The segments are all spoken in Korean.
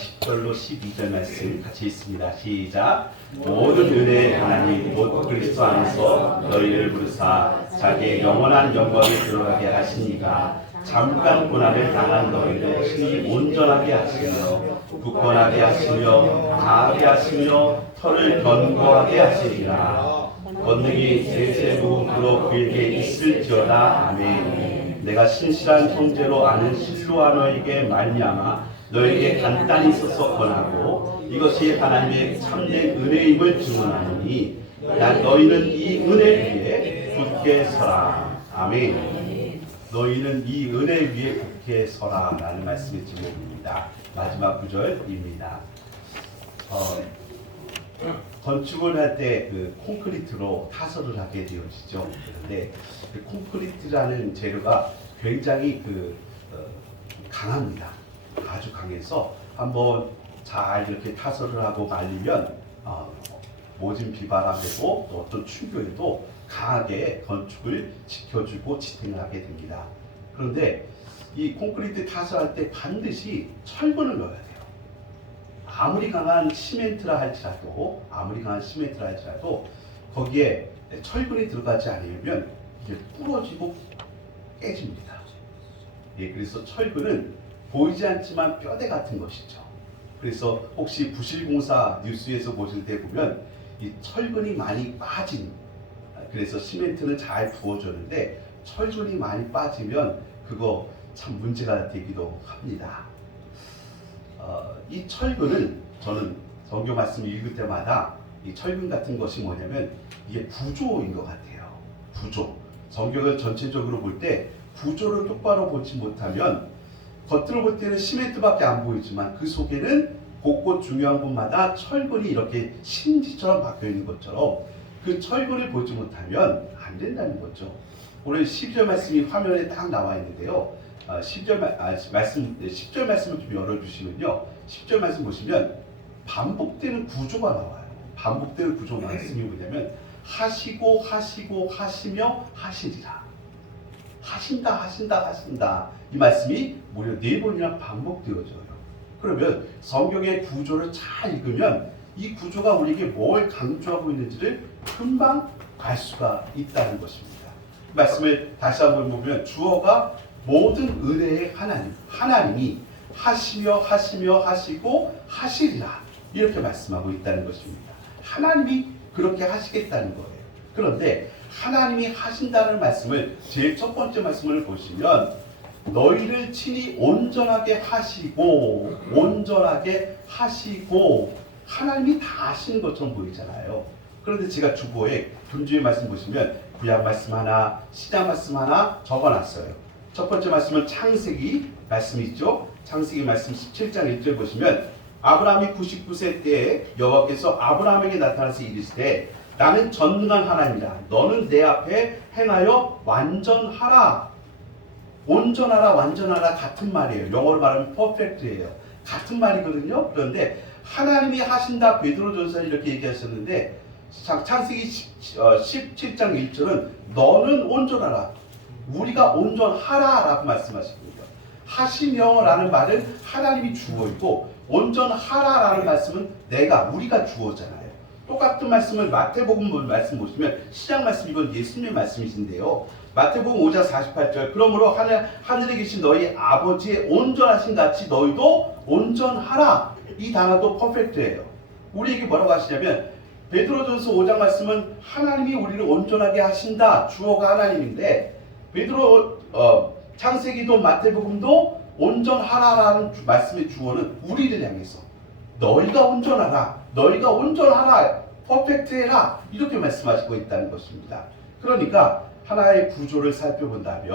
10절로 12절 말씀 같이 읽습니다. 시작. 모든 은혜의 하나님 곧 그리스도 안에서 너희를 부르사 자기의 영원한 영광에 들어가게 하시니가 잠깐 고난을 당한 너희를 친히 온전하게 하시며 굳건하게 하시며 강하게 하시며 털을 견고하게 하시리라. 권능이 세세무음으로 그에게 있을지어다. 아멘. 내가 신실한 형제로 아는 실로아 너에게 말미암아 너에게 간단히 써서 권하고 이것이 하나님의 참된 은혜임을 증언하노니 너희는 이 은혜 위에 굳게 서라. 아멘. 너희는 이 은혜 위에 굳게 서라 라는 말씀의 제목입니다. 마지막 구절입니다. 건축을 할 때 그 콘크리트로 타설을 하게 되어지죠. 그런데 그 콘크리트라는 재료가 굉장히 강합니다. 아주 강해서 한번 잘 이렇게 타설을 하고 말리면 모진 비바람에도 또 어떤 충격에도 강하게 건축을 지켜주고 지탱을 하게 됩니다. 그런데 이 콘크리트 타설할 때 반드시 철근을 넣어야 돼요. 아무리 강한 시멘트라 할지라도 거기에 철근이 들어가지 않으면 이게 부러지고 깨집니다. 예, 그래서 철근은 보이지 않지만 뼈대 같은 것이죠. 그래서 혹시 부실공사 뉴스에서 보실 때 보면 이 철근이 많이 빠진, 그래서 시멘트는 잘 부어줬는데 철근이 많이 빠지면 그거 참 문제가 되기도 합니다. 이 철근은 저는 성경 말씀 읽을 때마다 이 철근 같은 것이 뭐냐면 이게 구조인 것 같아요. 구조. 성경을 전체적으로 볼 때 구조를 똑바로 보지 못하면 겉으로 볼 때는 시멘트밖에 안 보이지만 그 속에는 곳곳 중요한 곳마다 철근이 이렇게 심지처럼 박혀 있는 것처럼 그 철근을 보지 못하면 안 된다는 거죠. 오늘 12절 말씀이 화면에 딱 나와 있는데요. 10절 말씀을 좀 열어주시면요. 10절 말씀 보시면 반복되는 구조가 나와요. 반복되는 구조 말씀이 뭐냐면 하시고 하시고 하시며 하시리라. 하신다. 이 말씀이 무려 4번이나 반복되어져요. 그러면 성경의 구조를 잘 읽으면 이 구조가 우리에게 뭘 강조하고 있는지를 금방 알 수가 있다는 것입니다. 말씀을 다시 한번 보면 주어가 모든 은혜의 하나님이 하시며 하시고 하시리라 이렇게 말씀하고 있다는 것입니다. 하나님이 그렇게 하시겠다는 거예요. 그런데 하나님이 하신다는 말씀을 제일 첫 번째 말씀을 보시면 너희를 친히 온전하게 하시고 하나님이 다 하시는 것처럼 보이잖아요. 그런데 제가 주보에 분주의 말씀 보시면 구약 말씀 하나, 신약 말씀 하나 적어놨어요. 첫 번째 말씀은 창세기 말씀이 있죠. 창세기 말씀 17장 1절 보시면 아브라함이 99세 때에 여호와께서 아브라함에게 나타나서 이르시되 나는 전능한 하나님이라 너는 내 앞에 행하여 완전하라. 온전하라 완전하라 같은 말이에요. 영어로 말하면 perfect예요. 같은 말이거든요. 그런데 하나님이 하신다 베드로전서 이렇게 얘기하셨는데 창세기 17장 1절은 너는 온전하라. 우리가 온전하라 라고 말씀하십니다. 하시며 라는 말은 하나님이 주어이고 온전하라 라는 말씀은 우리가 주어잖아요. 똑같은 말씀을 마태복음 말씀 보시면 시작 말씀 이건 예수님의 말씀이신데요. 마태복음 5장 48절 그러므로 하늘에 계신 너희 아버지의 온전하신 같이 너희도 온전하라. 이 단어도 퍼펙트예요. 우리에게 뭐라고 하시냐면 베드로전서 5장 말씀은 하나님이 우리를 온전하게 하신다. 주어가 하나님인데 창세기도 마태복음도 온전하라라는 말씀의 주어는 우리를 향해서 너희가 온전하라. 퍼펙트해라. 이렇게 말씀하시고 있다는 것입니다. 그러니까 하나의 구조를 살펴본다면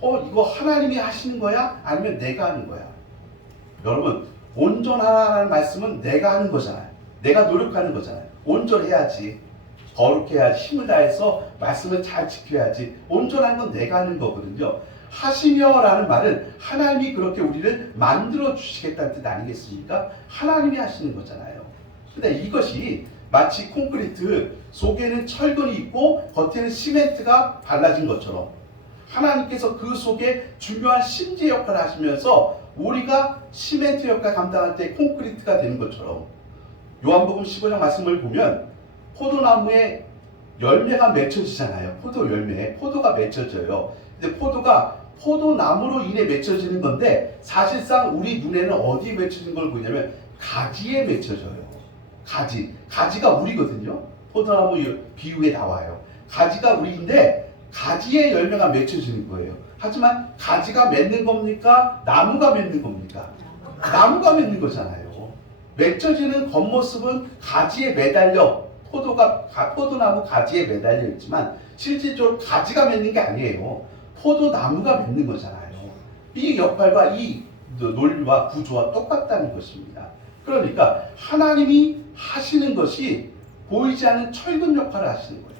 이거 하나님이 하시는 거야? 아니면 내가 하는 거야? 여러분 온전하라는 말씀은 내가 하는 거잖아요. 내가 노력하는 거잖아요. 온전해야지. 거룩해야지. 힘을 다해서 말씀을 잘 지켜야지. 온전한 건 내가 하는 거거든요. 하시며 라는 말은 하나님이 그렇게 우리를 만들어 주시겠다는 뜻 아니겠습니까? 하나님이 하시는 거잖아요. 근데 이것이 마치 콘크리트 속에는 철근이 있고 겉에는 시멘트가 발라진 것처럼 하나님께서 그 속에 중요한 심재 역할을 하시면서 우리가 시멘트 역할 감당할 때 콘크리트가 되는 것처럼 요한복음 15장 말씀을 보면 포도나무에 열매가 맺혀지잖아요. 포도 열매, 포도가 맺혀져요. 근데 포도가 포도나무로 인해 맺혀지는 건데 사실상 우리 눈에는 어디에 맺혀진 걸 보냐면 가지에 맺혀져요. 가지가 우리거든요. 포도나무 비유에 나와요. 가지가 우리인데 가지에 열매가 맺혀지는 거예요. 하지만 가지가 맺는 겁니까? 나무가 맺는 겁니까? 나무가 맺는 거잖아요. 맺혀지는 겉모습은 가지에 매달려 포도나무 가지에 매달려 있지만 실질적으로 가지가 맺는 게 아니에요. 포도나무가 맺는 거잖아요. 이 역할과 이 논리와 구조와 똑같다는 것입니다. 그러니까 하나님이 하시는 것이 보이지 않는 철근 역할을 하시는 거예요.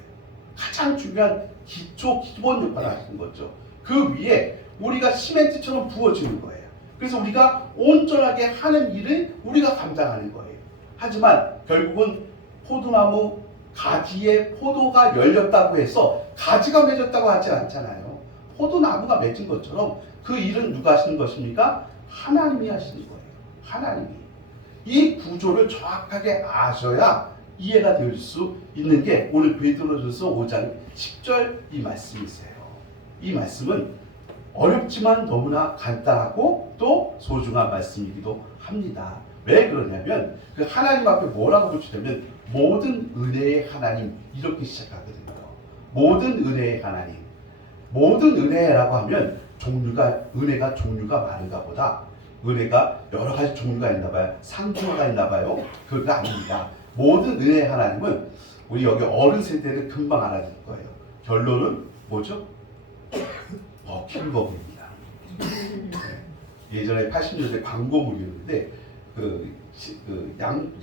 가장 중요한 기본 역할을 하시는 거죠. 그 위에 우리가 시멘트처럼 부어지는 거예요. 그래서 우리가 온전하게 하는 일을 우리가 감당하는 거예요. 하지만 결국은 포도나무 가지에 포도가 열렸다고 해서 가지가 맺었다고 하지 않잖아요. 포도나무가 맺은 것처럼 그 일은 누가 하시는 것입니까? 하나님이 하시는 거예요. 하나님이. 이 구조를 정확하게 아셔야 이해가 될 수 있는 게 오늘 베드로전서 5장 10절 이 말씀이세요. 이 말씀은 어렵지만 너무나 간단하고 또 소중한 말씀이기도 합니다. 왜 그러냐면 그 하나님 앞에 뭐라고 붙이냐면 모든 은혜의 하나님 이렇게 시작하거든요. 모든 은혜의 하나님. 모든 은혜라고 하면 은혜가 종류가 많은가 보다. 은혜가 여러 가지 종류가 있나 봐요. 상중하가 있나 봐요. 그거 아닙니다. 모든 은혜의 하나님은 우리 여기 어른 세대를 금방 알아들 거예요. 결론은 뭐죠? 버킹검입니다. 예전에 80년대 광고물이었는데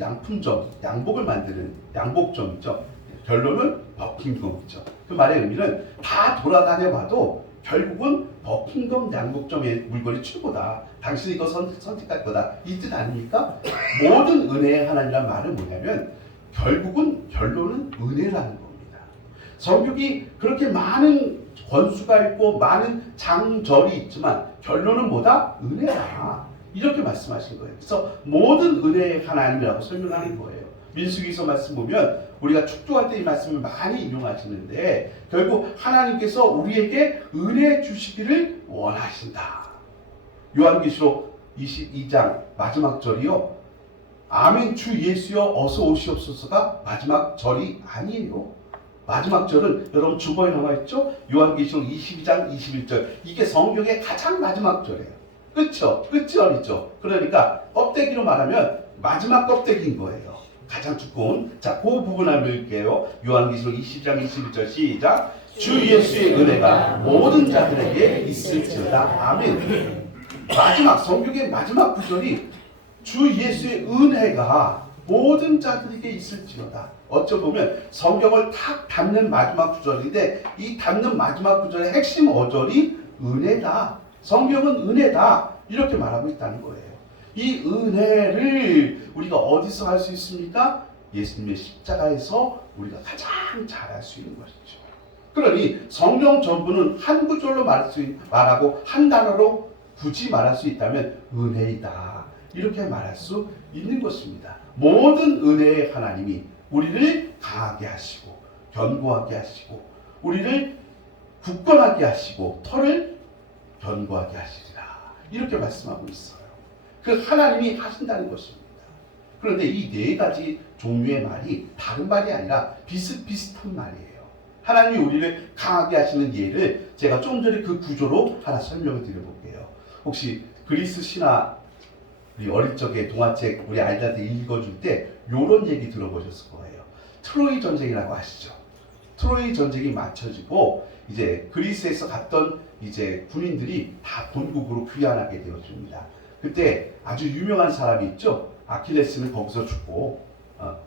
양품점, 양복을 만드는 양복점이죠. 결론은 버킹검이죠. 그 말의 의미는 다 돌아다녀 봐도 결국은 버킹검 양복점의 물건이 최고다. 당신이 이거 선택할 거다. 이 뜻 아닙니까? 모든 은혜의 하나님이란 말은 뭐냐면 결론은 은혜라는 겁니다. 성경이 그렇게 많은 권수가 있고 많은 장절이 있지만 결론은 뭐다? 은혜다. 이렇게 말씀하신 거예요. 그래서 모든 은혜의 하나님이라고 설명하는 거예요. 민수기서 말씀 보면 우리가 축도할 때 이 말씀을 많이 인용하시는데 결국 하나님께서 우리에게 은혜 주시기를 원하신다. 요한계시록 22장 마지막 절이요. 아멘 주 예수여 어서 오시옵소서가 마지막 절이 아니에요. 마지막 절은 여러분 주보에 나와있죠? 요한계시록 22장 21절. 이게 성경의 가장 마지막 절이에요. 그쵸? 끝절이죠. 그러니까 껍데기로 말하면 마지막 껍데기인 거예요. 가장 두꺼운. 자, 그 부분 알려드릴게요. 요한계시록 20장 21절 시작. 주 예수의 은혜가 모든 자들에게 있을지어다. 아멘. 마지막 성경의 마지막 구절이 주 예수의 은혜가 모든 자들에게 있을지어다. 어쩌보면 성경을 탁 닫는 마지막 구절인데 이 닫는 마지막 구절의 핵심 어절이 은혜다. 성경은 은혜다. 이렇게 말하고 있다는 거예요. 이 은혜를 우리가 어디서 할 수 있습니까? 예수님의 십자가에서 우리가 가장 잘할 수 있는 것이죠. 그러니 성경 전부는 한 구절로 말하고 한 단어로 굳이 말할 수 있다면 은혜이다. 이렇게 말할 수 있는 것입니다. 모든 은혜의 하나님이 우리를 강하게 하시고 견고하게 하시고 우리를 굳건하게 하시고 털을 견고하게 하시리라. 이렇게 말씀하고 있어요. 그 하나님이 하신다는 것입니다. 그런데 이 네 가지 종류의 말이 다른 말이 아니라 비슷비슷한 말이에요. 하나님이 우리를 강하게 하시는 예를 제가 좀 전에 그 구조로 하나 설명을 드려볼게요. 혹시 그리스 신화 우리 어릴 적에 동화책 우리 아이들한테 읽어줄 때 이런 얘기 들어보셨을 거예요. 트로이 전쟁이라고 아시죠? 트로이 전쟁이 마쳐지고 이제 그리스에서 갔던 이제 군인들이 다 본국으로 귀환하게 되어집니다. 그때 아주 유명한 사람이 있죠. 아킬레스는 거기서 죽고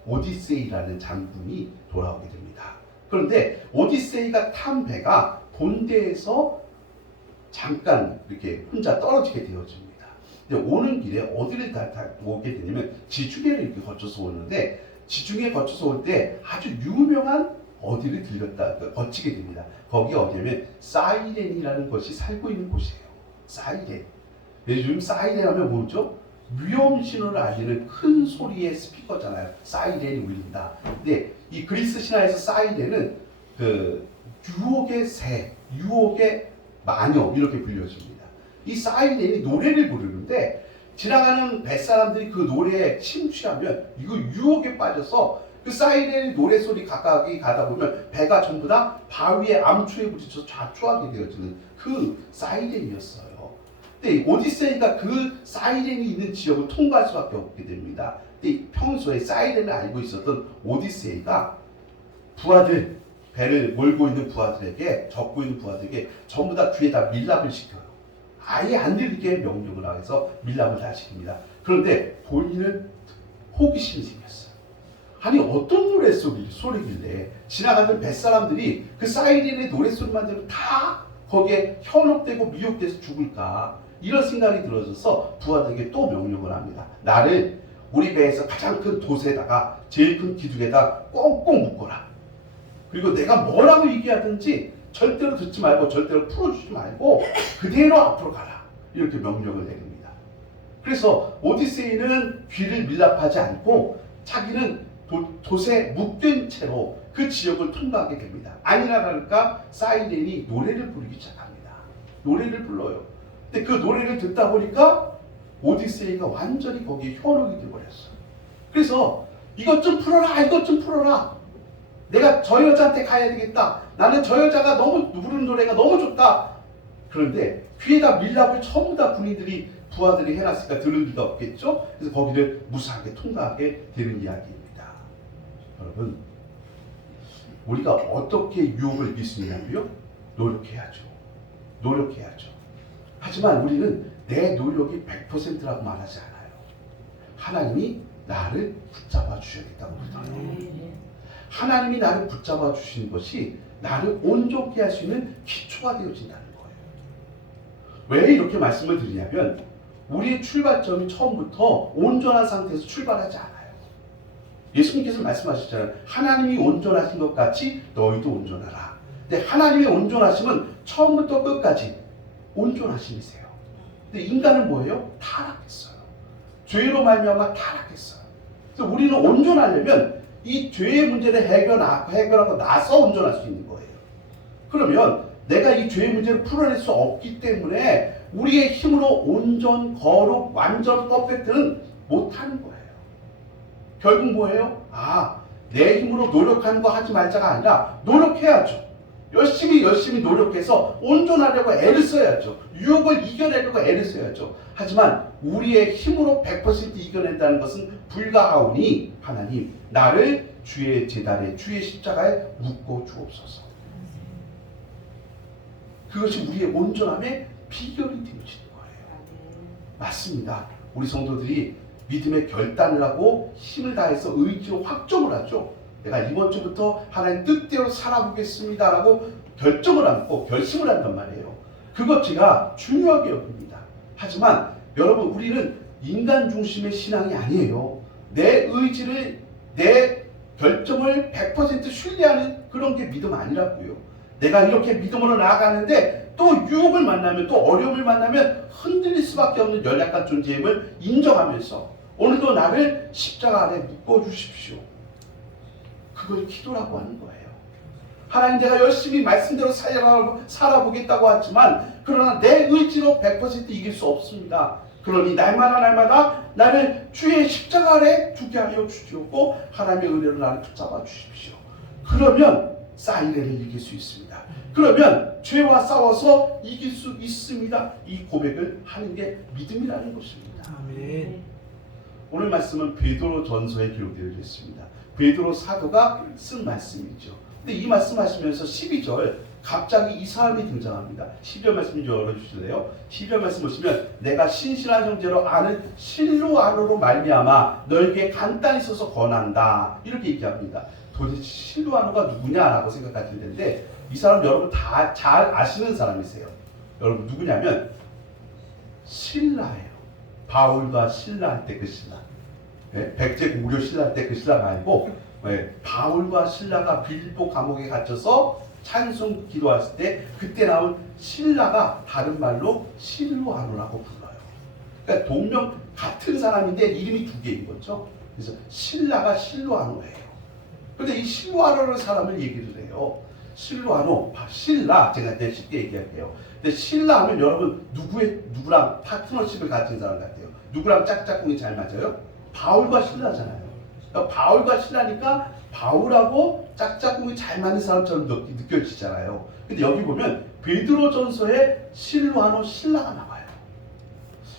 오디세이라는 장군이 돌아오게 됩니다. 그런데 오디세이가 탄 배가 본대에서 잠깐 이렇게 혼자 떨어지게 되어집니다. 근데 오는 길에 어디를 오게 되냐면 지중해를 이렇게 거쳐서 오는데 지중해 거쳐서 올 때 아주 유명한 어디를 거치게 됩니다. 거기 어디냐면 사이렌이라는 것이 살고 있는 곳이에요. 사이렌. 요즘 사이렌 하면 뭐죠? 위험 신호를 알리는 큰 소리의 스피커잖아요. 사이렌이 울린다. 근데 이 그리스 신화에서 사이렌은 그 유혹의 새, 유혹의 마녀 이렇게 불려집니다. 이 사이렌이 노래를 부르는데 지나가는 뱃사람들이 그 노래에 심취하면 이거 유혹에 빠져서 그 사이렌의 노래소리 가까이 가다 보면 배가 전부 다 바위의 암초에 부딪혀서 좌초하게 되어지는 그 사이렌이었어요. 근데 오디세이가 그 사이렌이 있는 지역을 통과할 수밖에 없게 됩니다. 근데 평소에 사이렌을 알고 있었던 오디세이가 부하들, 배를 몰고 있는 부하들에게, 적고 있는 부하들에게 전부 다 귀에다 밀랍을 시켜요. 아예 안 들리게 명령을 해서 밀랍을 다 시킵니다. 그런데 본인은 호기심이 생겼어요. 아니 어떤 노래소리길래 지나가던 뱃사람들이 그 사이렌의 노래소리만 들으면 다 거기에 현혹되고 미혹돼서 죽을까, 이런 생각이 들어져서 부하들에게 또 명령을 합니다. 나를 우리 배에서 가장 큰 돛에다가 제일 큰 기둥에다 꽁꽁 묶어라. 그리고 내가 뭐라고 얘기하든지 절대로 듣지 말고 절대로 풀어주지 말고 그대로 앞으로 가라. 이렇게 명령을 내립니다. 그래서 오디세이는 귀를 밀랍하지 않고 자기는 돛에 묶인 채로 그 지역을 통과하게 됩니다. 아니나 다를까 사이렌이 노래를 부르기 시작합니다. 노래를 불러요. 근데 그 노래를 듣다 보니까 오디세이가 완전히 거기에 현혹이 되어버렸어요. 그래서 이것 좀 풀어라, 이것 좀 풀어라. 내가 저 여자한테 가야 되겠다. 나는 저 여자가 너무 부르는 노래가 너무 좋다. 그런데 귀에다 밀랍을 전부 다 군인들이 부하들이 해놨으니까 들을 리가 없겠죠. 그래서 거기를 무사하게 통과하게 되는 이야기입니다. 여러분, 우리가 어떻게 유혹을 이길 수 있냐고요? 노력해야죠. 노력해야죠. 하지만 우리는 내 노력이 100%라고 말하지 않아요. 하나님이 나를 붙잡아 주셔야겠다고 그러더라고요. 하나님이 나를 붙잡아 주시는 것이 나를 온전케 할 수 있는 기초가 되어진다는 거예요. 왜 이렇게 말씀을 드리냐면 우리의 출발점이 처음부터 온전한 상태에서 출발하지 않아요. 예수님께서 말씀하셨잖아요. 하나님이 온전하신 것 같이 너희도 온전하라. 근데 하나님의 온전하심은 처음부터 끝까지 온전하심이세요. 근데 인간은 뭐예요? 타락했어요. 죄로 말미암아 타락했어요. 그래서 우리는 온전하려면 이 죄의 문제를 해결하고 나서 온전할 수 있는 거예요. 그러면 내가 이 죄의 문제를 풀어낼 수 없기 때문에 우리의 힘으로 온전, 거룩, 완전, 퍼펙트는 못하는 거예요. 결국 뭐예요? 내 힘으로 노력하는 거 하지 말자가 아니라 노력해야죠. 열심히 노력해서 온전하려고 애를 써야죠. 유혹을 이겨내려고 애를 써야죠. 하지만 우리의 힘으로 100% 이겨낸다는 것은 불가하오니 하나님 나를 주의 제단에 주의 십자가에 묶어 주옵소서. 그것이 우리의 온전함의 비결이 되어지는 거예요. 맞습니다. 우리 성도들이 믿음의 결단을 하고 힘을 다해서 의지로 확정을 하죠. 내가 이번 주부터 하나님 뜻대로 살아보겠습니다라고 결정을 하고 결심을 한단 말이에요. 그것 제가 중요하게 여깁니다. 하지만 여러분, 우리는 인간 중심의 신앙이 아니에요. 내 의지를, 내 결정을 100% 신뢰하는 그런 게 믿음 아니라고요. 내가 이렇게 믿음으로 나아가는데 또 유혹을 만나면, 또 어려움을 만나면 흔들릴 수밖에 없는 연약한 존재임을 인정하면서 오늘도 나를 십자가 아래 묶어주십시오. 그걸 기도라고 하는 거예요. 하나님, 내가 열심히 말씀대로 살아보겠다고 하지만 그러나 내 의지로 100% 이길 수 없습니다. 그러니 날마다 나를 주의 십자가 아래 두게 하여 주시옵고 하나님의 은혜로 나를 붙잡아 주십시오. 그러면 사이렌을 이길 수 있습니다. 그러면 죄와 싸워서 이길 수 있습니다. 이 고백을 하는 게 믿음이라는 것입니다. 아멘. 오늘 말씀은 베드로 전서에 기록되어 있습니다. 베드로 사도가 쓴 말씀이죠. 근데 이 말씀하시면서 12절 갑자기 이 사람이 등장합니다. 12절 말씀 좀 열어주실래요? 12절 말씀 보시면 내가 신실한 형제로 아는 실로아노로 말미암아 너에게 간단히 써서 권한다. 이렇게 얘기합니다. 도대체 실로아노가 누구냐라고 생각하실 텐데 이 사람 여러분 다 잘 아시는 사람이세요. 여러분 누구냐면 신라예요. 바울과 신라 할 때 그 신라. 백제 고구려 신라 할 때 그 신라가 아니고 바울과 신라가 빌립보 감옥에 갇혀서 찬송 기도했을 때 그때 나온 신라가 다른 말로 실로아노라고 불러요. 그러니까 동명 같은 사람인데 이름이 두 개인 거죠. 그래서 실라가 실로아노예요. 그런데 이 실로아노라는 사람을 얘기를 해요. 실로아노, 실라, 제가 이제 쉽게 얘기할게요. 근데 실라 하면 여러분 누구랑 파트너십을 가진 사람 같아요? 누구랑 짝짝꿍이 잘 맞아요? 바울과 실라잖아요. 그러니까 바울과 실라니까 바울하고 짝짝꿍이 잘 맞는 사람처럼 느껴지잖아요. 근데 여기 보면 베드로전서에 실로아노 실라가 나와요.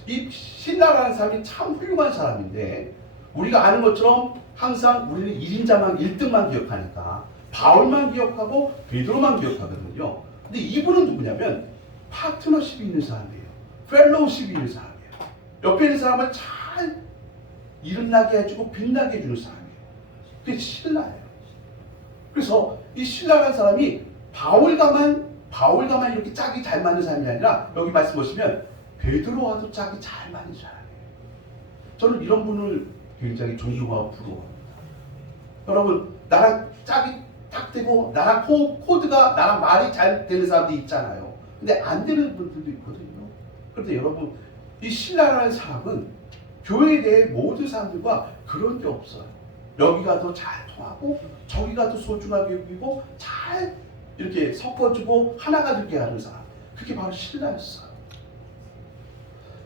이 실라라는 사람이 참 훌륭한 사람인데 우리가 아는 것처럼 항상 우리는 1인자만 1등만 기억하니까 바울만 기억하고 베드로만 기억하거든요. 근데 이분은 누구냐면 파트너십이 있는 사람이에요. 펠로우십이 있는 사람이에요. 옆에 있는 사람을 잘 일어나게 해주고 빛나게 해주는 사람이에요. 그게 신라예요. 그래서 이 신라라는 사람이 바울과만 이렇게 짝이 잘 맞는 사람이 아니라 여기 말씀 보시면 베드로와도 짝이 잘 맞는 사람이에요. 저는 이런 분을 굉장히 존경하고 부러워합니다. 여러분 나랑 짝이 딱 되고 나랑 코드가 나랑 말이 잘 되는 사람들이 있잖아요. 근데 안 되는 분들도 있거든요. 그런데 여러분 이 신라라는 사람은 교회에 대해 모든 사람들과 그런 게 없어요. 여기가 더 잘 통하고 저기가 더 소중하게 여기고 잘 이렇게 섞어주고 하나가 되게 하는 사람. 그게 바로 신라였어요.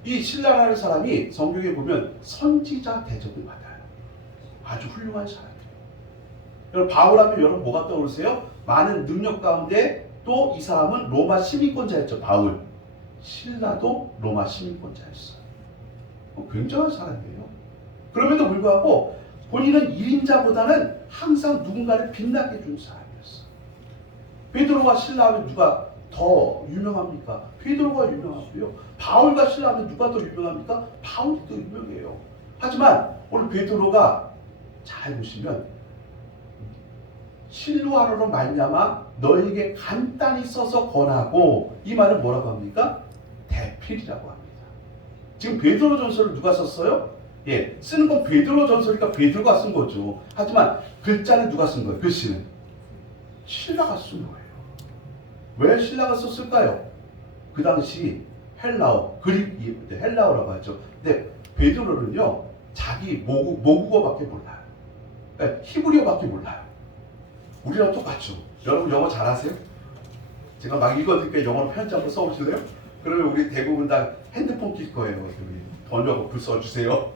이 신라라는 사람이 성경에 보면 선지자 대접을 받아요. 아주 훌륭한 사람이에요. 여러분 바울하면 여러분 뭐가 떠오르세요? 많은 능력 가운데 또 이 사람은 로마 시민권자였죠. 바울. 신라도 로마 시민권자였어요. 굉장한 사람이에요. 그럼에도 불구하고 본인은 1인자보다는 항상 누군가를 빛나게 해준 사람이었어요. 베드로와 신라 하면 누가 더 유명합니까? 베드로가 유명하고요. 바울과 신라 하면 누가 더 유명합니까? 바울이 더 유명해요. 하지만 오늘 베드로가 잘 보시면 실로아노로 말미암아 너에게 간단히 써서 권하고, 이 말은 뭐라고 합니까? 대필이라고 합니다. 지금 베드로전서를 누가 썼어요? 예, 쓰는 건 베드로전서니까 베드로가 쓴 거죠. 하지만 글자는 누가 쓴 거예요? 글씨는 신라가 쓴 거예요. 왜 신라가 썼을까요? 그 당시 헬라어, 헬라어라고 하죠. 근데 베드로는요 자기 모국어밖에 몰라요. 그러니까 히브리어밖에 몰라요. 우리랑 똑같죠. 여러분 영어 잘하세요? 제가 막 읽어드릴게요. 영어로 편지 한번 써보실래요? 그러면 우리 대부분 다 핸드폰 낄 거예요. 번역 어플 써주세요.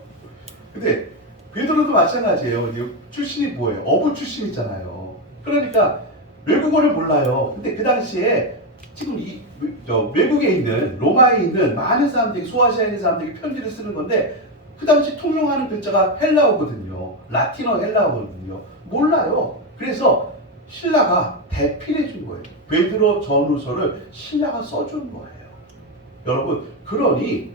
근데 베드로도 마찬가지예요. 출신이 뭐예요? 어부 출신이잖아요. 그러니까 외국어를 몰라요. 근데 그 당시에 지금 외국에 있는 로마에 있는 많은 사람들이, 소아시아에 있는 사람들이 편지를 쓰는 건데 그 당시 통용하는 글자가 헬라어거든요. 라틴어 헬라어거든요. 몰라요. 그래서 신라가 대필해 준 거예요. 베드로 전후서를 신라가 써준 거예요. 여러분, 그러니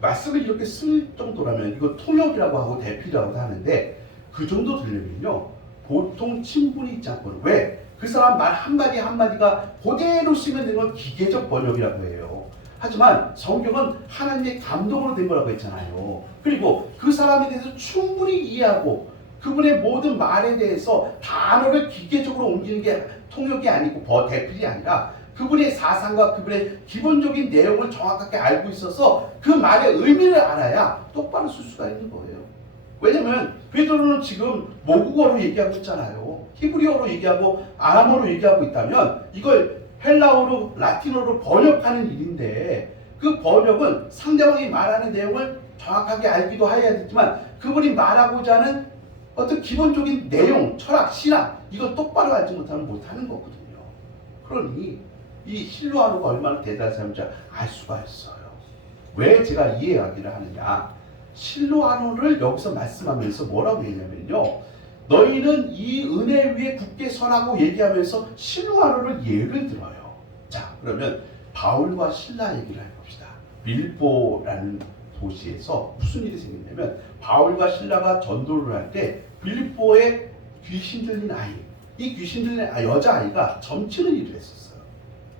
말씀을 이렇게 쓸 정도라면 이거 통역이라고 하고 대필이라고 하는데 그 정도 되려면요 보통 친분이 있지 않고는, 왜? 그 사람 말 한마디 한마디가 그대로 쓰면 되는 건 기계적 번역이라고 해요. 하지만 성경은 하나님의 감동으로 된 거라고 했잖아요. 그리고 그 사람에 대해서 충분히 이해하고 그분의 모든 말에 대해서 단어를 기계적으로 옮기는 게 통역이 아니고 대필이 아니라 그분의 사상과 그분의 기본적인 내용을 정확하게 알고 있어서 그 말의 의미를 알아야 똑바로 쓸 수가 있는 거예요. 왜냐면 베드로는 지금 모국어로 얘기하고 있잖아요. 히브리어로 얘기하고 아람어로 얘기하고 있다면 이걸 헬라어로 라틴어로 번역하는 일인데, 그 번역은 상대방이 말하는 내용을 정확하게 알기도 해야 되지만 그분이 말하고자 하는 어떤 기본적인 내용, 철학, 신학, 이걸 똑바로 알지 못하면 못하는 거거든요. 그러니 이 실로아노가 얼마나 대단한 사람인지 알 수가 있어요. 왜 제가 이 이야기를 하느냐? 실로아노를 여기서 말씀하면서 뭐라고 얘기하면요, 너희는 이 은혜 위에 굳게 서라고 얘기하면서 실로아노를 예를 들어요. 자, 그러면 바울과 실라 얘기를 해봅시다. 빌보라는 도시에서 무슨 일이 생겼냐면, 바울과 실라가 전도를 할 때 빌보에 귀신 들린 아이, 이 귀신 들린 여자아이가 점치는 일을 했었어요.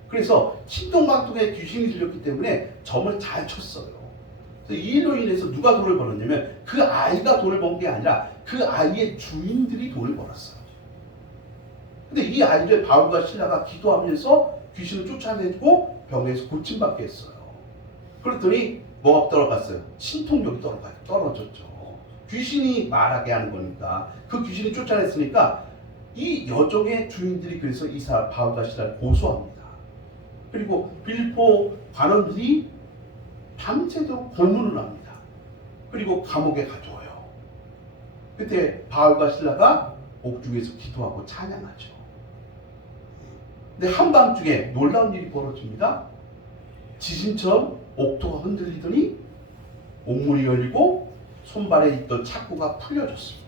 그래서 신동방통에 귀신이 들렸기 때문에 점을 잘 쳤어요. 그래서 이 일로 인해서 누가 돈을 벌었냐면 그 아이가 돈을 번 게 아니라 그 아이의 주인들이 돈을 벌었어요. 근데 이 아이를 바울과 실라가 기도하면서 귀신을 쫓아내고 병에서 고침받게 했어요. 그랬더니 뭐가 떨어졌어요? 신통력이 떨어졌죠. 귀신이 말하게 하는 거니까 그 귀신이 쫓아냈으니까 이 여종의 주인들이 그래서 이 사람 바울과 실라를 고소합니다. 그리고 빌립보 관원들이 밤새도록 고문을 합니다. 그리고 감옥에 가져와요. 그때 바울과 실라가 옥중에서 기도하고 찬양하죠. 근데 한밤중에 놀라운 일이 벌어집니다. 지진처럼 옥토가 흔들리더니 옥문이 열리고 손발에 있던 착고가 풀려졌습니다.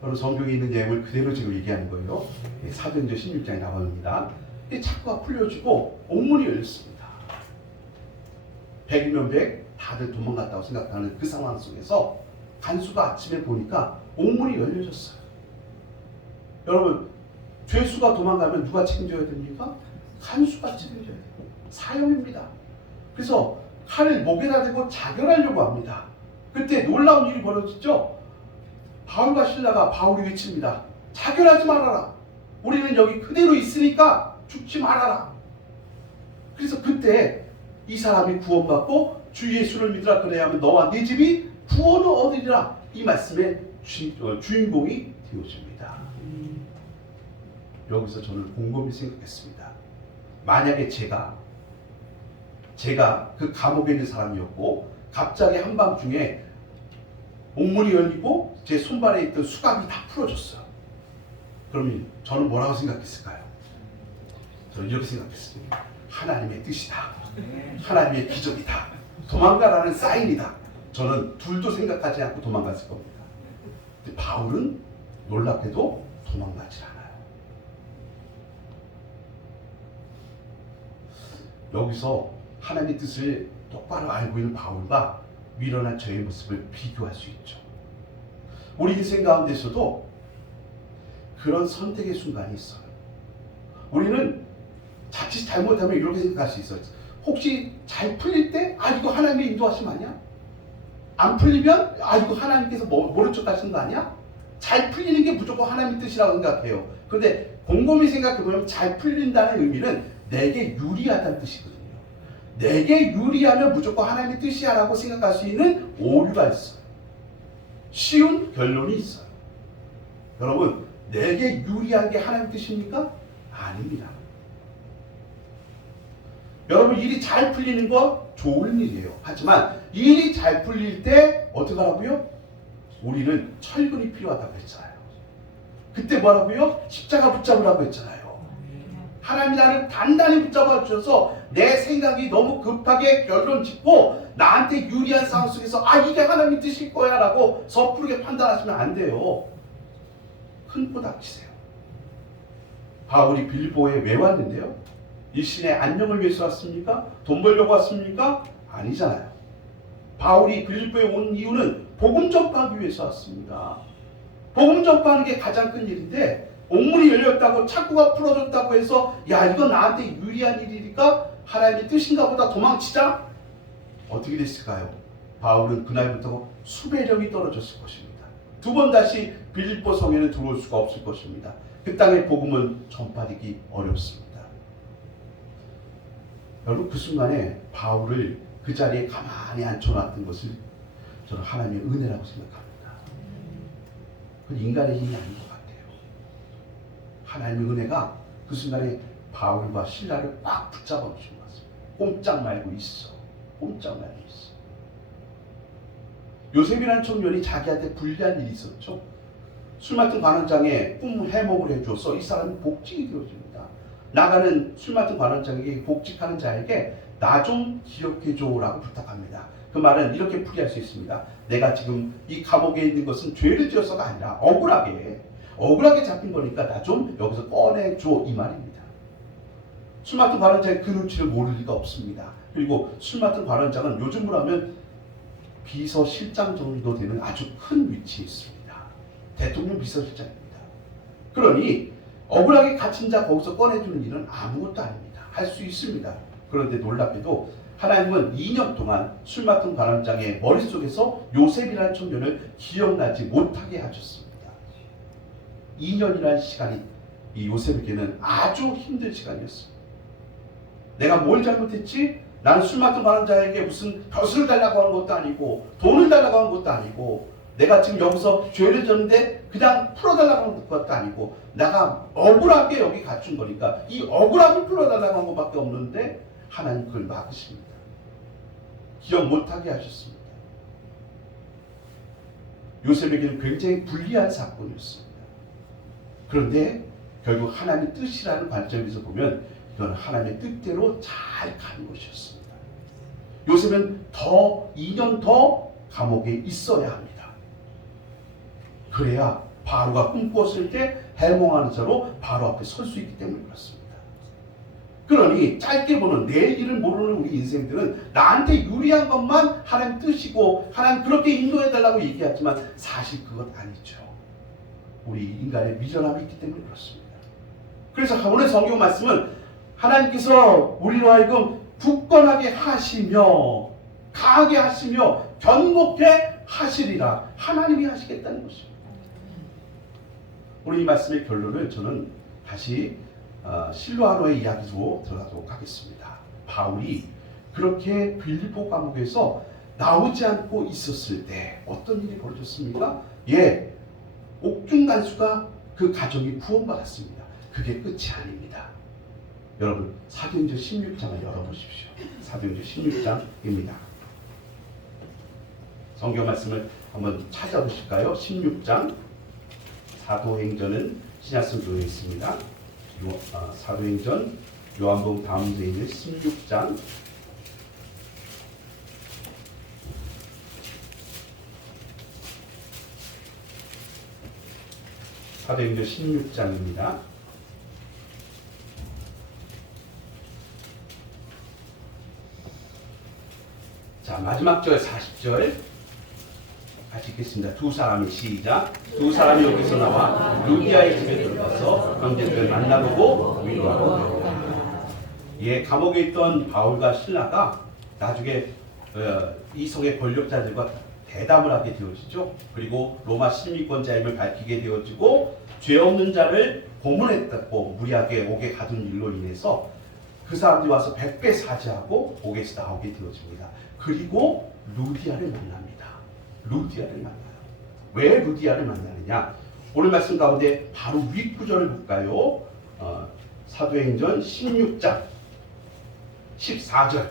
바로 성경에 있는 내용을 그대로 지금 얘기하는 거예요. 사도행전 16장에 나옵니다. 이 착고가 풀려지고 옥문이 열렸습니다. 100이면 100 다들 도망갔다고 생각하는 그 상황 속에서 간수가 아침에 보니까 옥문이 열려졌어요. 여러분, 죄수가 도망가면 누가 책임져야 됩니까? 간수가 책임져야 돼요. 사형입니다. 그래서 칼을 목에다 대고 자결하려고 합니다. 그때 놀라운 일이 벌어지죠. 바울과 실라가 바울이 외칩니다. 자결하지 말아라. 우리는 여기 그대로 있으니까 죽지 말아라. 그래서 그때 이 사람이 구원받고 주 예수를 믿으라 그래야만 너와 네 집이 구원을 얻으리라. 이 말씀의 주인공이 되어집니다. 여기서 저는 곰곰이 생각했습니다. 만약에 제가 그 감옥에 있는 사람이었고 갑자기 한밤중에 옥문이 열리고 제 손발에 있던 수갑이 다 풀어졌어요. 그러면 저는 뭐라고 생각했을까요? 저는 이렇게 생각했습니다. 하나님의 뜻이다. 하나님의 기적이다. 도망가라는 사인이다. 저는 둘도 생각하지 않고 도망갔을 겁니다. 근데 바울은 놀랍게도 도망가지 않아요. 여기서 하나님의 뜻을 똑바로 알고 있는 바울과 미련한 저의 모습을 비교할 수 있죠. 우리 인생 가운데서도 그런 선택의 순간이 있어요. 우리는 자칫 잘못하면 이렇게 생각할 수 있어요. 혹시 잘 풀릴 때 이거 하나님의 인도하심 아니야? 안 풀리면 이거 하나님께서 모른 척 하시는 거 아니야? 잘 풀리는 게 무조건 하나님의 뜻이라고 생각해요. 그런데 곰곰이 생각해보면 잘 풀린다는 의미는 내게 유리하다는 뜻이거든요. 내게 유리하면 무조건 하나님의 뜻이야라고 생각할 수 있는 오류가 있어요. 쉬운 결론이 있어요. 여러분, 내게 유리한 게 하나님의 뜻입니까? 아닙니다. 여러분, 일이 잘 풀리는 거 좋은 일이에요. 하지만 일이 잘 풀릴 때 어떻게 하라고요? 우리는 철근이 필요하다고 했잖아요. 그때 뭐라고요? 십자가 붙잡으라고 했잖아요. 하나님이 나를 단단히 붙잡아 주셔서 내 생각이 너무 급하게 결론 짓고 나한테 유리한 상황 속에서 이게 하나님의 뜻일 거야 라고 섣부르게 판단하시면 안 돼요. 큰 코 닥치세요. 바울이 빌립보에 왜 왔는데요? 일신의 안녕을 위해서 왔습니까? 돈 벌려고 왔습니까? 아니잖아요. 바울이 빌립보에 온 이유는 복음 전파하기 위해서 왔습니다. 복음 전파하는 게 가장 큰 일인데 옥문이 열렸다고 착고가 풀어졌다고 해서 이건 나한테 유리한 일이니까 하나님의 뜻인가 보다 도망치자? 어떻게 됐을까요? 바울은 그날부터 수배력이 떨어졌을 것입니다. 두 번 다시 빌립보 성에는 들어올 수가 없을 것입니다. 그 땅의 복음은 전파되기 어렵습니다. 여러분, 그 순간에 바울을 그 자리에 가만히 앉혀놨던 것을 저는 하나님의 은혜라고 생각합니다. 그건 인간의 힘이 아닌 것 같아요. 하나님의 은혜가 그 순간에 바울과 실라를 꽉 붙잡아 주신 것 같습니다. 꼼짝 말고 있어. 꼼짝 말고 있어. 요셉이라는 청년이 자기한테 불리한 일이 있었죠. 술 맡은 관원장에 해목을 해줘서 이 사람이 복직이 되어집니다. 나가는 술 맡은 관원장에게 복직하는 자에게 나 좀 기억해줘라고 부탁합니다. 그 말은 이렇게 풀이할 수 있습니다. 내가 지금 이 감옥에 있는 것은 죄를 지어서가 아니라 억울하게 잡힌 거니까 나 좀 여기서 꺼내줘, 이 말입니다. 술 맡은 관원장이 그 눈치를 모를 리가 없습니다. 그리고 술 맡은 관원장은 요즘으로 하면 비서실장 정도 되는 아주 큰 위치에 있습니다. 대통령 비서실장입니다. 그러니 억울하게 갇힌 자 거기서 꺼내주는 일은 아무것도 아닙니다. 할 수 있습니다. 그런데 놀랍게도 하나님은 2년 동안 술 맡은 관원장의 머릿속에서 요셉이라는 청년을 기억나지 못하게 하셨습니다. 2년이라는 시간이 이 요셉에게는 아주 힘든 시간이었습니다. 내가 뭘 잘못했지? 나는 술 맡은 하는 자에게 무슨 벼슬을 달라고 하는 것도 아니고 돈을 달라고 하는 것도 아니고 내가 지금 여기서 죄를 졌는데 그냥 풀어달라고 하는 것도 아니고 내가 억울하게 여기 갖춘 거니까 이 억울함을 풀어달라고 하는 것밖에 없는데 하나님 그걸 막으십니다. 기억 못하게 하셨습니다. 요셉에게는 굉장히 불리한 사건이었습니다. 그런데 결국 하나님의 뜻이라는 관점에서 보면 이건 하나님의 뜻대로 잘 가는 것이었습니다. 요셉은 2년 더 감옥에 있어야 합니다. 그래야 바로가 꿈꿨을 때 해몽하는 자로 바로 앞에 설 수 있기 때문에 그렇습니다. 그러니 짧게 보는 내일 일을 모르는 우리 인생들은 나한테 유리한 것만 하나님 뜻이고 하나님 그렇게 인도해달라고 얘기하지만 사실 그것 아니죠. 우리 인간의 미련함이 있기 때문에 그렇습니다. 그래서 오늘 성경 말씀은 하나님께서 우리로 하여금 굳건하게 하시며 강하게 하시며 견고케 하시리라. 하나님이 하시겠다는 것입니다. 오늘 이 말씀의 결론을 저는 다시 실로아노의 이야기로 들어가도록 하겠습니다. 바울이 그렇게 빌립보 감옥에서 나오지 않고 있었을 때 어떤 일이 벌어졌습니까? 옥중 간수가 그 가정이 구원받았습니다. 그게 끝이 아닙니다. 여러분 사도행전 16장을 열어보십시오. 사도행전 16장입니다. 성경 말씀을 한번 찾아보실까요? 16장 사도행전은 신약성경에 있습니다. 사도행전 요한복음 다음 주에 있는 16장 사도행전 16장입니다. 자, 마지막 절 40절 같이 읽겠습니다. 두 사람이 시작. 두 사람이 여기서 나와 루디아의 집에 들어가서 형제들을 만나보고 위로하고 감옥에 있던 바울과 실라가 나중에 이성의 권력자들과 대담을 하게 되어지죠. 그리고 로마 시민권자임을 밝히게 되어지고 죄 없는 자를 고문했다고 무리하게 옥에 가둔 일로 인해서 그 사람들이 와서 100배 사죄하고 옥에서 나오게 되어집니다. 그리고 루디아를 만납니다. 루디아를 만나요. 왜 루디아를 만나느냐? 오늘 말씀 가운데 바로 윗구절을 볼까요? 사도행전 16장 14절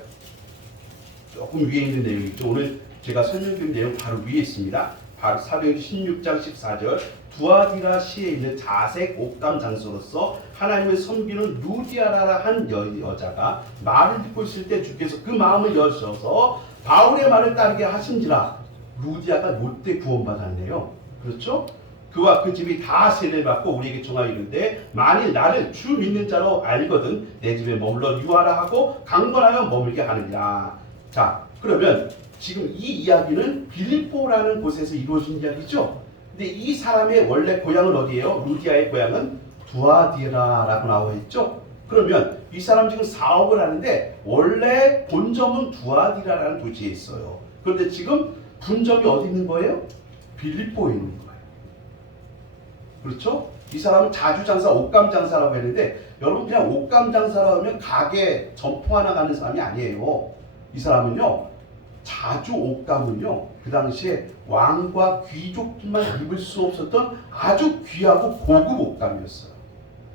조금 위에 있는 내용이죠. 오늘 제가 설명드린 내용 바로 위에 있습니다. 바로 사도행전 16장 14절 두아디라 시에 있는 자색 옥담 장소로서 하나님을 섬기는 루디아라 한 여자가 말을 듣고 있을 때 주께서 그 마음을 여셔서 바울의 말을 따르게 하신지라. 루디아가 못돼 구원받았네요. 그렇죠? 그와 그 집이 다 세례를 받고 우리에게 청하이르되 만일 나를 주 믿는 자로 알거든 내 집에 머물러 유하라 하고 강건하여 머물게 하느니라. 자, 그러면 지금 이 이야기는 빌립보라는 곳에서 이루어진 이야기죠. 근데 이 사람의 원래 고향은 어디예요? 루디아의 고향은 두아디라라고 나와 있죠. 그러면 이 사람 지금 사업을 하는데 원래 본점은 두아디라라는 도시에 있어요. 그런데 지금 분점이 어디 있는 거예요? 빌립보에 있는 거예요. 그렇죠? 이 사람은 자주 장사, 옷감 장사라고 했는데 여러분 그냥 옷감 장사라고 하면 가게 점포 하나 가는 사람이 아니에요. 이 사람은요, 자주 옷감은요, 그 당시에 왕과 귀족들만 입을 수 없었던 아주 귀하고 고급 옷감이었어요.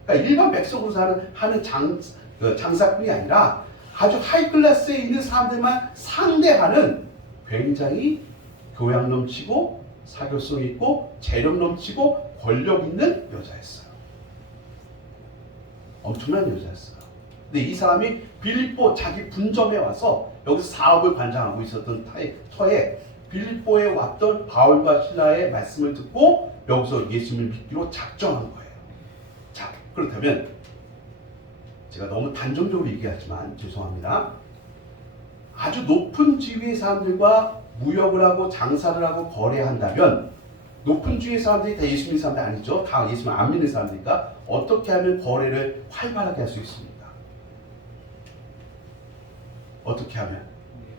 그러니까 일반 백성으로 하는 장사꾼이 아니라 아주 하이클래스에 있는 사람들만 상대하는 굉장히 교양 넘치고 사교성 있고 재력 넘치고 권력 있는 여자였어요. 엄청난 여자였어요. 근데 이 사람이 빌립보 자기 분점에 와서 여기서 사업을 관장하고 있었던 터에 빌립보에 왔던 바울과 실라의 말씀을 듣고 여기서 예수님을 믿기로 작정한 거예요. 자, 그렇다면 제가 너무 단정적으로 얘기하지만 죄송합니다. 아주 높은 지위의 사람들과 무역을 하고 장사를 하고 거래한다면 높은 지위의 사람들이 다 예수 믿는 사람들 아니죠. 다 예수님 안 믿는 사람들이니까 어떻게 하면 거래를 활발하게 할 수 있습니까? 어떻게 하면?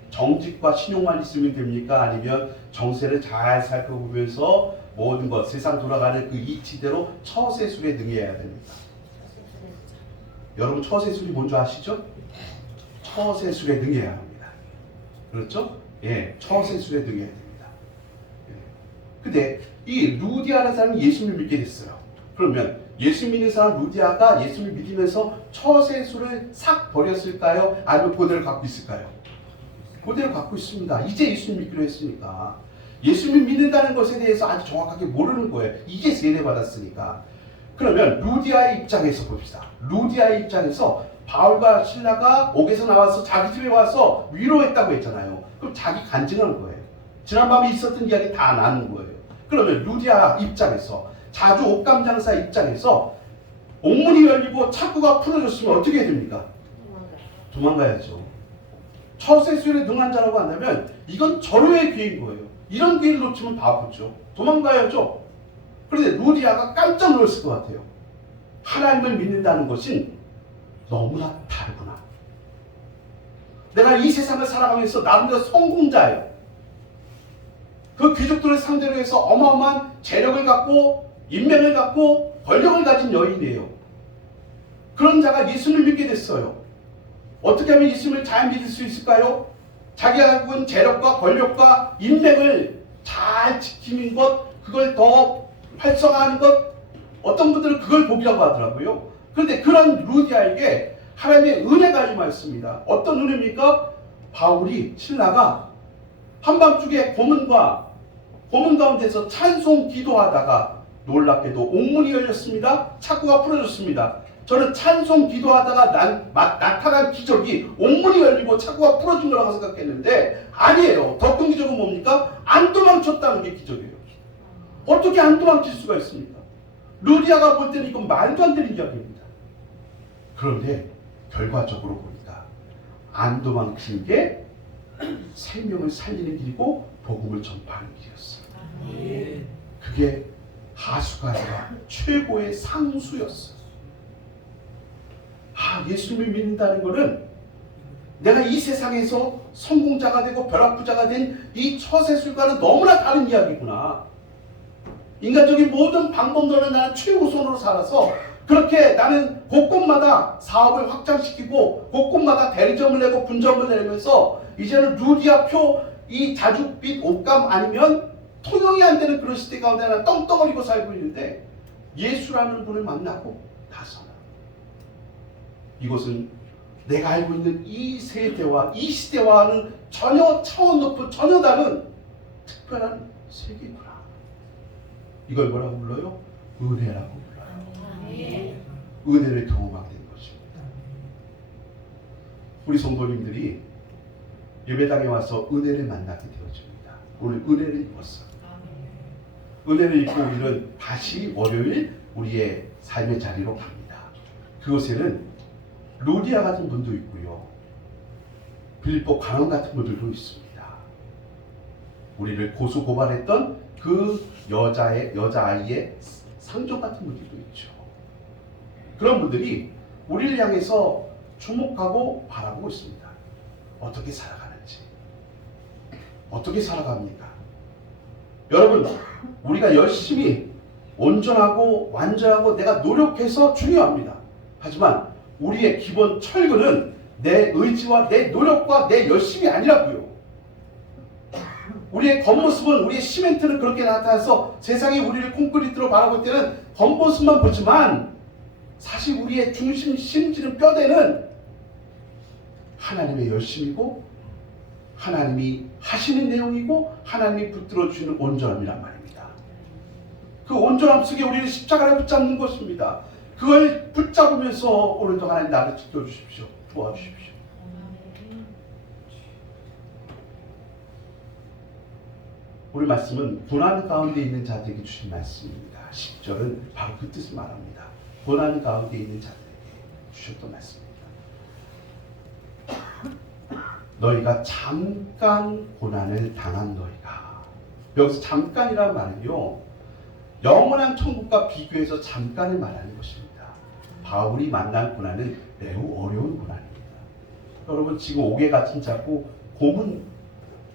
정직과 신용만 있으면 됩니까? 아니면 정세를 잘 살펴보면서 모든 것, 세상 돌아가는 그 이치대로 처세술에 능해야 됩니까? 여러분 처세술이 뭔지 아시죠? 처세술에 능해야 합니다. 그렇죠? 예, 처세술에 능해야 됩니다. 예. 근데 이 루디아라는 사람이 예수님을 믿게 됐어요. 그러면 예수 믿는 사람 루디아가 예수를 믿으면서 처세술을 싹 버렸을까요? 아니면 그대로 갖고 있을까요? 그대로 갖고 있습니다. 이제 예수님 믿기로 했으니까. 예수님 믿는다는 것에 대해서 아주 정확하게 모르는 거예요. 이게 세례받았으니까. 그러면 루디아의 입장에서 봅시다. 루디아의 입장에서 바울과 신라가 옥에서 나와서 자기 집에 와서 위로했다고 했잖아요. 그럼 자기 간증하는 거예요. 지난밤에 있었던 이야기 다 나눈 거예요. 그러면 루디아 입장에서, 자주 옥감 장사 입장에서 옥문이 열리고 창구가 풀어졌으면 어떻게 해야 됩니까? 도망가야죠. 처세술에 능한 자라고 한다면 이건 절호의 기회인 거예요. 이런 기회를 놓치면 바보죠. 도망가야죠. 그런데 루디아가 깜짝 놀랐을 것 같아요. 하나님을 믿는다는 것은 너무나 다르구나. 내가 이 세상을 살아가면서 나름대로 성공자예요. 그 귀족들을 상대로 해서 어마어마한 재력을 갖고 인맥을 갖고 권력을 가진 여인이에요. 그런 자가 예수를 믿게 됐어요. 어떻게 하면 예수님을 잘 믿을 수 있을까요? 자기가 갖고 있는 재력과 권력과 인맥을 잘 지키는 것, 그걸 더 활성화하는 것, 어떤 분들은 그걸 복이라고 하더라고요. 그런데 그런 루디아에게 하나님의 은혜가 임하였습니다. 어떤 은혜입니까? 바울이, 신라가 한밤중에 고문 가운데서 찬송 기도하다가 놀랍게도 옥문이 열렸습니다. 창구가 풀어졌습니다. 저는 찬송 기도하다가 나타난 기적이 옥문이 열리고 창구가 풀어진 거라고 생각했는데 아니에요. 더 큰 기적은 뭡니까? 안 도망쳤다는 게 기적이에요. 어떻게 안 도망칠 수가 있습니까? 루디아가 볼 때는 이건 말도 안 되는 이야기입니다. 그런데 결과적으로 보니까 안 도망친 게 생명을 살리는 길이고 복음을 전파하는 길이었어요. 그게 하수가 아니라 최고의 상수였어요. 예수님을 믿는다는 것은 내가 이 세상에서 성공자가 되고 벼락부자가 된 이 처세술과는 너무나 다른 이야기구나. 인간적인 모든 방법론은 나는 최우선으로 살아서 그렇게 나는 곳곳마다 사업을 확장시키고 곳곳마다 대리점을 내고 분점을 내면서 이제는 루디아표 이 자줏빛 옷감 아니면 통용이 안 되는 그런 시대 가운데 나는 떵떵거리고 살고 있는데 예수라는 분을 만나고 나서는 이것은 내가 알고 있는 이 세대와 이 시대와는 전혀 차원 높은 전혀 다른 특별한 세계구나. 이걸 뭐라고 불러요? 은혜라고 불러요. 은혜를 경험하게 된 것입니다. 우리 성도님들이 예배당에 와서 은혜를 만나게 되어집니다. 오늘 은혜를 입었어요. 은혜를 입고 우리는 다시 월요일 우리의 삶의 자리로 갑니다. 그곳에는 루디아 같은 분도 있고요. 빌립보 강원 같은 분들도 있습니다. 우리를 고소고발했던 그 여자아이의 상종 같은 분들도 있죠. 그런 분들이 우리를 향해서 주목하고 바라보고 있습니다. 어떻게 살아가는지. 어떻게 살아갑니까? 여러분, 우리가 열심히 온전하고 완전하고 내가 노력해서 중요합니다. 하지만 우리의 기본 철근은 내 의지와 내 노력과 내 열심이 아니라고요. 우리의 겉모습은, 우리의 시멘트는 그렇게 나타나서 세상이 우리를 콘크리트로 바라볼 때는 겉모습만 보지만 사실 우리의 중심, 심지는 뼈대는 하나님의 열심이고 하나님이 하시는 내용이고 하나님이 붙들어 주시는 온전함이란 말입니다. 그 온전함 속에 우리는 십자가를 붙잡는 것입니다. 그걸 붙잡으면서 오늘도 하나님 나를 지켜주십시오. 도와주십시오. 우리 말씀은 고난 가운데 있는 자들에게 주신 말씀입니다. 10절은 바로 그 뜻을 말합니다. 고난 가운데 있는 자들에게 주셨던 말씀입니다. 너희가 잠깐 고난을 당한 너희가. 여기서 잠깐이라는 말은요, 영원한 천국과 비교해서 잠깐을 말하는 것입니다. 바울이 만난 고난은 매우 어려운 고난입니다. 여러분, 지금 옥에 갇힌 자고 고문,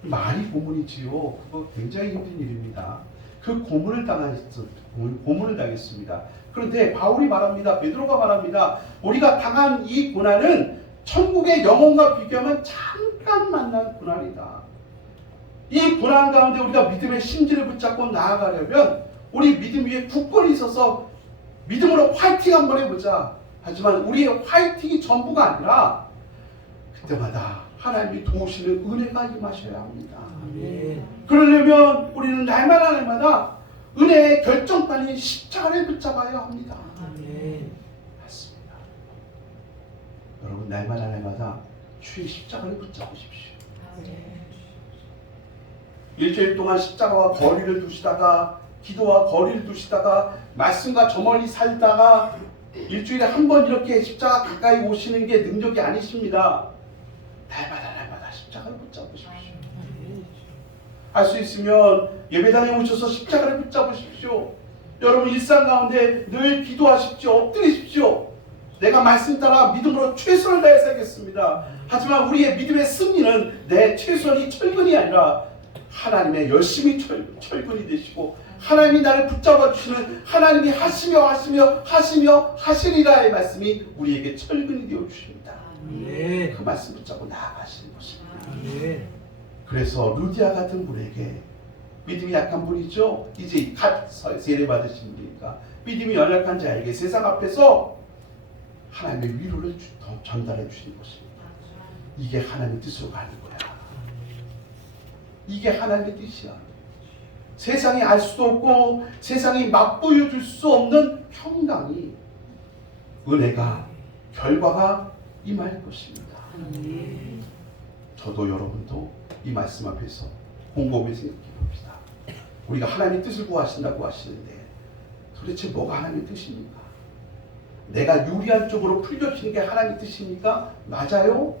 말이 고문이지요. 그거 굉장히 힘든 일입니다. 그 고문을 당했습니다. 그런데 바울이 말합니다. 베드로가 말합니다. 우리가 당한 이 고난은 천국의 영혼과 비교하면 잠깐 만난 고난이다. 이 고난 가운데 우리가 믿음의 심지를 붙잡고 나아가려면 우리 믿음 위에 굳건히 있어서 믿음으로 화이팅 한번 해보자. 하지만 우리의 화이팅이 전부가 아니라 그때마다 하나님이 도우시는 은혜가 임하셔야 합니다. 그러려면 우리는 날마다 은혜의 결정판인 십자가를 붙잡아야 합니다. 맞습니다. 여러분 날마다 주의 십자가를 붙잡으십시오. 일주일 동안 십자가와 거리를 두시다가 기도와 거리를 두시다가 말씀과 저 멀리 살다가 일주일에 한 번 이렇게 십자가 가까이 오시는 게 능력이 아니십니다. 날마다 십자가를 붙잡으십시오. 할 수 있으면 예배당에 오셔서 십자가를 붙잡으십시오. 여러분 일상 가운데 늘 기도하십시오. 엎드리십시오. 내가 말씀 따라 믿음으로 최선을 다해 살겠습니다. 하지만 우리의 믿음의 승리는 내 최선이 철근이 아니라 하나님의 열심히 철근이 되시고 하나님이 나를 붙잡아 주시는 하나님이 하시리라의 말씀이 우리에게 철근이 되어 주십니다. 그 말씀 붙잡고 나아가시는 것입니다. 그래서 루디아 같은 분에게 믿음이 약한 분이죠. 이제 갓 세례 받으신 분이니까 믿음이 연약한 자에게 세상 앞에서 하나님의 위로를 전달해 주시는 것입니다. 이게 하나님의 뜻으로 가는 거야. 이게 하나님의 뜻이야. 세상이 알 수도 없고 세상이 맛보여 줄 수 없는 평강이 은혜가 결과가 임할 것입니다. 저도 여러분도 이 말씀 앞에서 곰곰이 생각해 봅시다. 우리가 하나님의 뜻을 구하신다고 하시는데 도대체 뭐가 하나님의 뜻입니까? 내가 유리한 쪽으로 풀려지는 게 하나님의 뜻입니까? 맞아요?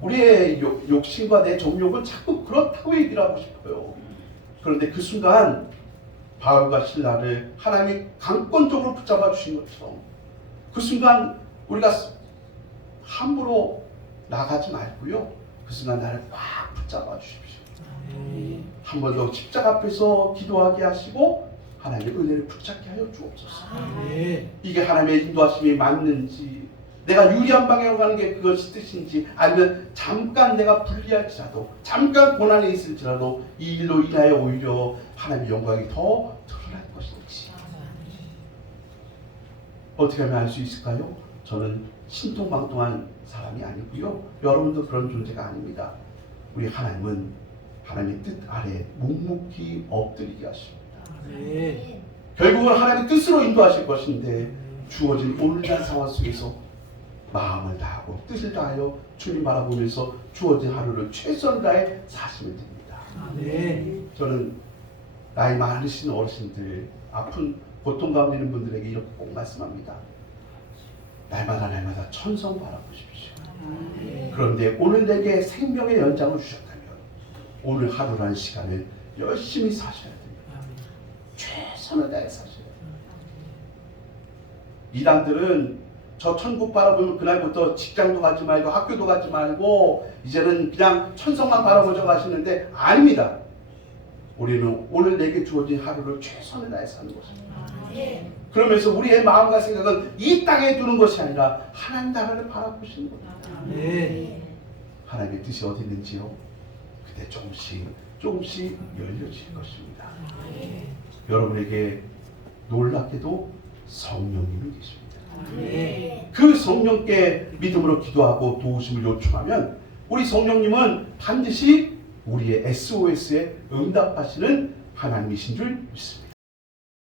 우리의 욕심과 내 정욕은 자꾸 그렇다고 얘기를 하고 싶어요. 그런데 그 순간 바울과 실라를 하나님이 강권적으로 붙잡아 주신 것처럼 그 순간 우리가 함부로 나가지 말고요. 그 순간 나를 꽉 붙잡아 주십시오. 한 번 더 십자가 앞에서 기도하게 하시고 하나님의 은혜를 붙잡게 하여 주옵소서. 이게 하나님의 인도하심이 맞는지 내가 유리한 방향으로 가는 게 그것이 뜻인지 아니면 잠깐 내가 불리할지라도 잠깐 고난에 있을지라도 이 일로 인하여 오히려 하나님의 영광이 더 드러날 것인지 어떻게 하면 알 수 있을까요? 저는 신통방통한 사람이 아니고요. 여러분도 그런 존재가 아닙니다. 우리 하나님은 하나님의 뜻 아래 묵묵히 엎드리게 하십니다. 결국은 하나님의 뜻으로 인도하실 것인데 주어진 오늘날 상황 속에서 마음을 다하고 뜻을 다하여 주님 바라보면서 주어진 하루를 최선을 다해 사시면 됩니다. 저는 나이 많으신 어르신들, 아픈 고통 가운데 있는 분들에게 이렇게 꼭 말씀합니다. 날마다 천성 바라보십시오. 그런데 오늘 내게 생명의 연장을 주셨다면 오늘 하루라는 시간을 열심히 사셔야 됩니다. 최선을 다해 사셔야 됩니다. 이단들은 저 천국 바라보면 그날부터 직장도 가지 말고 학교도 가지 말고 이제는 그냥 천성만 바라보자고 하시는데 아닙니다. 우리는 오늘 내게 주어진 하루를 최선을 다해 사는 것입니다. 그러면서 우리의 마음과 생각은 이 땅에 두는 것이 아니라 하나님 나라를 바라보시는 겁니다. 하나님의 뜻이 어디 있는지요? 그때 조금씩 열려질 것입니다. 여러분에게 놀랍게도 성령님이 계십니다. 그 성령께 믿음으로 기도하고 도우심을 요청하면 우리 성령님은 반드시 우리의 SOS에 응답하시는 하나님이신 줄 믿습니다.